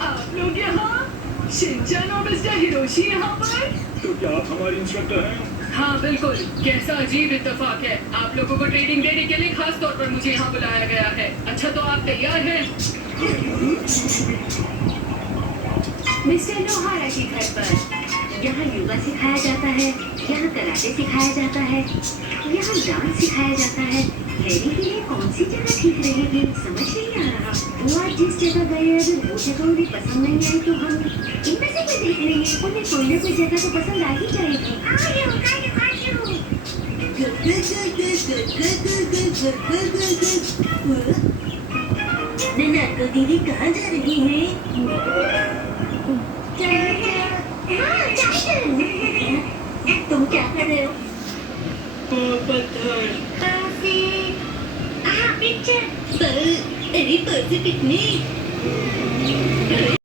आप लोग यहाँ? शिनचैन और मिस्टर हिरोशी यहाँ पर? तो क्या आप हमारे इंस्ट्रक्टर हैं? हाँ बिल्कुल। कैसा अजीब इत्तेफाक है। आप लोगों को ट्रेनिंग देने के लिए खास तौर पर मुझे यहाँ बुलाया गया है। अच्छा तो आप तैयार हैं? मिस्टर लोहारा के घर पर यहाँ योगा सिखाया जाता है, यहाँ कराटे सिखाया जाता है, यहाँ डांस सिखाया जाता है। हैरी के लिए कौन सी जगह ठीक रहेगी समझ नहीं आ रहा। वो आज जिस जगह गए अगर वो जगह उन्हें पसंद नहीं आई तो हम इनमें से कोई देख लेंगे। उन्हें कोई ना कोई जगह तो पसंद आ ही जाएगी। नन्ना तो दीदी कहाँ जा रही है? तुम क्या कर रहे हो? पत्थर। पिक्चर। अरे पिकनिक